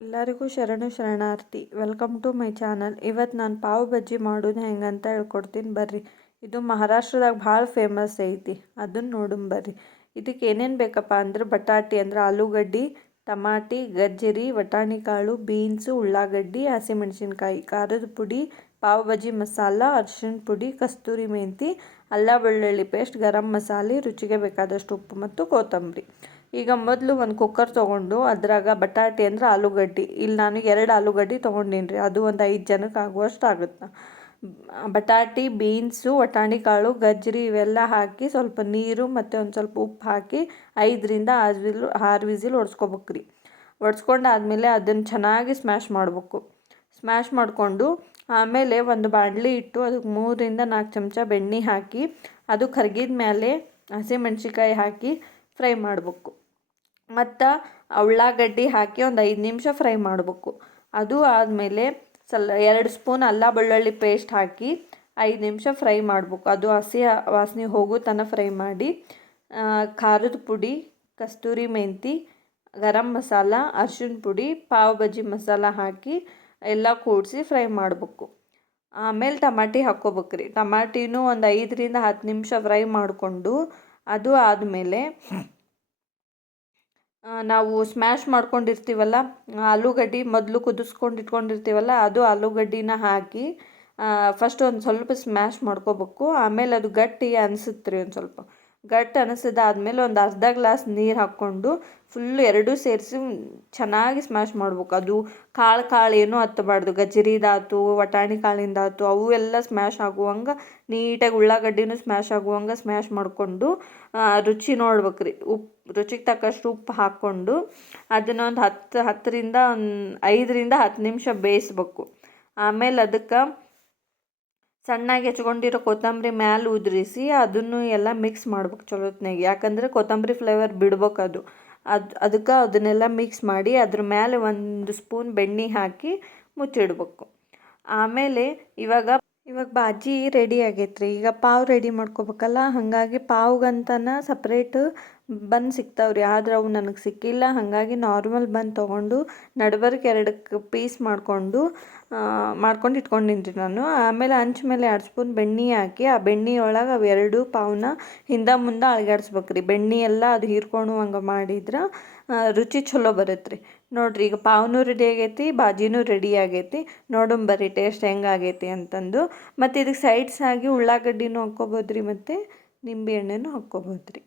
ಎಲ್ಲರಿಗೂ ಶರಣು ಶರಣಾರ್ಥಿ. Welcome to my channel. ಇವತ್ತು ನಾನು ಪಾವ್ ಬಜ್ಜಿ ಮಾಡೋದು ಹೆಂಗಂತ ಹೇಳ್ಕೊಡ್ತೀನಿ ಬರ್ರಿ. ಇದು ಮಹಾರಾಷ್ಟ್ರದಾಗ ಭಾಳ ಫೇಮಸ್ ಐತಿ, ಅದನ್ನು ನೋಡೋಣ ಬರ್ರಿ. ಇದಕ್ಕೆ ಏನೇನು ಬೇಕಪ್ಪ ಅಂದ್ರೆ ಬಟಾಟಿ ಅಂದ್ರೆ ಆಲೂಗಡ್ಡಿ, ಟಮಾಟಿ, ಗಜ್ಜರಿ, ವಟಾಣಿ ಕಾಳು, ಬೀನ್ಸು, ಉಳ್ಳಾಗಡ್ಡಿ, ಹಸಿಮೆಣಸಿನ್ಕಾಯಿ, ಖಾರದ ಪುಡಿ, ಪಾವ್ ಬಜ್ಜಿ ಮಸಾಲ, ಅರಿಶಿಣ ಪುಡಿ, ಕಸ್ತೂರಿ ಮೆಂತಿ, ಅಲ್ಲ ಬೆಳ್ಳುಳ್ಳಿ ಪೇಸ್ಟ್, ಗರಂ ಮಸಾಲೆ, ರುಚಿಗೆ ಬೇಕಾದಷ್ಟು ಉಪ್ಪು ಮತ್ತು ಕೊತ್ತಂಬರಿ. ಈಗ ಮೊದಲು ಒಂದು ಕುಕ್ಕರ್ ತೊಗೊಂಡು ಅದ್ರಾಗ ಬಟಾಟಿ ಅಂದ್ರೆ ಆಲೂಗಡ್ಡೆ, ಇಲ್ಲಿ ನಾನು 2 ಆಲೂಗಡ್ಡೆ ತೊಗೊಂಡೀನಿ ರೀ. ಅದು ಒಂದು 5 ಜನಕ್ಕೆ ಆಗುವಷ್ಟು ಆಗುತ್ತೆ. ಬಟಾಟಿ, ಬೀನ್ಸು, ವಟಾಣಿ ಕಾಳು, ಗಜ್ಜರಿ ಇವೆಲ್ಲ ಹಾಕಿ ಸ್ವಲ್ಪ ನೀರು ಮತ್ತು ಒಂದು ಸ್ವಲ್ಪ ಉಪ್ಪು ಹಾಕಿ 5ರಿಂದ 6 ವಿಸಿಲ್ ಹೊಡ್ಸ್ಕೊಬೇಕು ರೀ. ಹೊಡ್ಸ್ಕೊಂಡಾದ್ಮೇಲೆ ಅದನ್ನು ಚೆನ್ನಾಗಿ ಸ್ಮ್ಯಾಶ್ ಮಾಡಬೇಕು. ಸ್ಮ್ಯಾಶ್ ಮಾಡಿಕೊಂಡು ಆಮೇಲೆ ಒಂದು ಬಾಣಲಿ ಇಟ್ಟು ಅದಕ್ಕೆ 3ರಿಂದ 4 ಚಮಚ ಬೆಣ್ಣೆ ಹಾಕಿ ಅದು ಕರಗಿದ ಮೇಲೆ ಹಸಿಮೆಣ್ಸಿಕಾಯಿ ಹಾಕಿ ಫ್ರೈ ಮಾಡಬೇಕು. ಮತ್ತು ಉಳ್ಳಾಗಡ್ಡಿ ಹಾಕಿ ಒಂದು 5 ನಿಮಿಷ ಫ್ರೈ ಮಾಡಬೇಕು. ಅದು ಆದಮೇಲೆ 2 ಸ್ಪೂನ್ ಅಲ್ಲ ಬೆಳ್ಳುಳ್ಳಿ ಪೇಸ್ಟ್ ಹಾಕಿ 5 ನಿಮಿಷ ಫ್ರೈ ಮಾಡಬೇಕು. ಅದು ಹಸಿ ವಾಸನೆ ಹೋಗೋ ತನಕ ಫ್ರೈ ಮಾಡಿ ಖಾರದ ಪುಡಿ, ಕಸ್ತೂರಿ ಮೆಂತಿ, ಗರಂ ಮಸಾಲ, ಅರಿಶಿಣ ಪುಡಿ, ಪಾವ್ ಬಜ್ಜಿ ಮಸಾಲ ಹಾಕಿ ಎಲ್ಲ ಕೂಡಿಸಿ ಫ್ರೈ ಮಾಡಬೇಕು. ಆಮೇಲೆ ಟಮಾಟಿ ಹಾಕ್ಕೋಬೇಕ್ರಿ. ಟಮಾಟಿನೂ ಒಂದು 5ರಿಂದ 10 ನಿಮಿಷ ಫ್ರೈ ಮಾಡಿಕೊಂಡು ಅದು ಆದಮೇಲೆ ನಾವು ಸ್ಮ್ಯಾಶ್ ಮಾಡ್ಕೊಂಡಿರ್ತೀವಲ್ಲ ಆಲೂಗಡ್ಡೆ, ಮೊದಲು ಕುದಿಸ್ಕೊಂಡು ಇಟ್ಕೊಂಡಿರ್ತೀವಲ್ಲ ಅದು ಆಲೂಗಡ್ಡಿನ ಹಾಕಿ ಫಸ್ಟ್ ಒಂದು ಸ್ವಲ್ಪ ಸ್ಮ್ಯಾಶ್ ಮಾಡ್ಕೋಬೇಕು. ಆಮೇಲೆ ಅದು ಗಟ್ಟಿ ಅನಿಸುತ್ತೆ ರೀ. ಒಂದು ಸ್ವಲ್ಪ ಗಟ್ಟಿ ಅನಿಸಿದಾದ್ಮೇಲೆ ಒಂದು ಅರ್ಧ ಗ್ಲಾಸ್ ನೀರು ಹಾಕ್ಕೊಂಡು ಫುಲ್ಲು ಎರಡೂ ಸೇರಿಸಿ ಚೆನ್ನಾಗಿ ಸ್ಮ್ಯಾಶ್ ಮಾಡ್ಬೇಕು. ಅದು ಕಾಳು ಏನೂ ಹತ್ತಬಾರ್ದು. ಗಜ್ಜರಿದಾತು, ವಟಾಣಿ ಕಾಳಿಂದಾತು ಅವು ಎಲ್ಲ ಸ್ಮ್ಯಾಶ್ ಆಗುವಂಗೆ ನೀಟಾಗಿ ಉಳ್ಳಾಗಡ್ಡಿನೂ ಸ್ಮ್ಯಾಶ್ ಆಗುವಂಗೆ ಸ್ಮ್ಯಾಶ್ ಮಾಡಿಕೊಂಡು ರುಚಿ ನೋಡ್ಬೇಕು ರೀ. ರುಚಿಗೆ ತಕ್ಕಷ್ಟು ಉಪ್ಪು ಹಾಕ್ಕೊಂಡು ಅದನ್ನೊಂದು 5ರಿಂದ 10 ನಿಮಿಷ ಬೇಯಿಸ್ಬೇಕು. ಆಮೇಲೆ ಅದಕ್ಕೆ ಸಣ್ಣಗೆ ಹೆಚ್ಕೊಂಡಿರೋ ಕೊತ್ತಂಬರಿ ಮ್ಯಾಲೆ ಉದುರಿಸಿ ಅದನ್ನು ಎಲ್ಲ ಮಿಕ್ಸ್ ಮಾಡ್ಬೇಕು ಚಲೋತ್ನಾಗೆ. ಯಾಕಂದರೆ ಕೊತ್ತಂಬರಿ ಫ್ಲೇವರ್ ಬಿಡ್ಬೇಕು ಅದಕ್ಕೆ ಅದನ್ನೆಲ್ಲ ಮಿಕ್ಸ್ ಮಾಡಿ ಅದ್ರ ಮೇಲೆ 1 ಸ್ಪೂನ್ ಬೆಣ್ಣೆ ಹಾಕಿ ಮುಚ್ಚಿಡ್ಬೇಕು. ಆಮೇಲೆ ಇವಾಗ ಬಾಜಿ ರೆಡಿ ಆಗೈತೆ ರೀ. ಈಗ ಪಾವ್ ರೆಡಿ ಮಾಡ್ಕೋಬೇಕಲ್ಲ, ಹಾಗಾಗಿ ಪಾವ್ಗಂತನ ಸಪ್ರೇಟ್ ಬನ್ ಸಿಗ್ತಾವ್ರಿ. ಆದ್ರೆ ಅವು ನನಗೆ ಸಿಕ್ಕಿಲ್ಲ. ಹಾಗಾಗಿ ನಾರ್ಮಲ್ ಬನ್ ತೊಗೊಂಡು ನಡ್ಬರ್ಕ್ 2 ಪೀಸ್ ಮಾಡ್ಕೊಂಡು ಇಟ್ಕೊಂಡೀನಿ ರೀ ನಾನು. ಆಮೇಲೆ ಹಂಚ್ ಮೇಲೆ 2 ಸ್ಪೂನ್ ಬೆಣ್ಣೆ ಹಾಕಿ ಆ ಬೆಣ್ಣೆ ಒಳಗೆ ಅವು 2 ಪಾವನ್ನ ಹಿಂದೆ ಮುಂದೆ ಅಲುಗಾಡ್ಸ್ಬೇಕು ರೀ. ಬೆಣ್ಣೆ ಎಲ್ಲ ಅದು ಹೀರ್ಕೊಂಡು ಹಂಗೆ ಮಾಡಿದ್ರೆ ರುಚಿ ಚಲೋ ಬರುತ್ತೆ ರೀ. ನೋಡಿರಿ, ಈಗ ಪಾವ್ನೂ ರೆಡಿ ಆಗೈತಿ, ಬಾಜಿನೂ ರೆಡಿ ಆಗೈತಿ. ನೋಡೋಣ ಬರ್ರಿ ಟೇಸ್ಟ್ ಹೆಂಗಾಗೈತಿ ಅಂತಂದು. ಮತ್ತು ಇದಕ್ಕೆ ಸೈಡ್ಸ್ ಆಗಿ ಉಳ್ಳಾಗಡ್ಡಿನೂ ಹಾಕ್ಕೋಬೋದು ರೀ, ಮತ್ತು ನಿಂಬೆ ಹಣ್ಣನ್ನು ಹಾಕ್ಕೋಬೋದು ರೀ.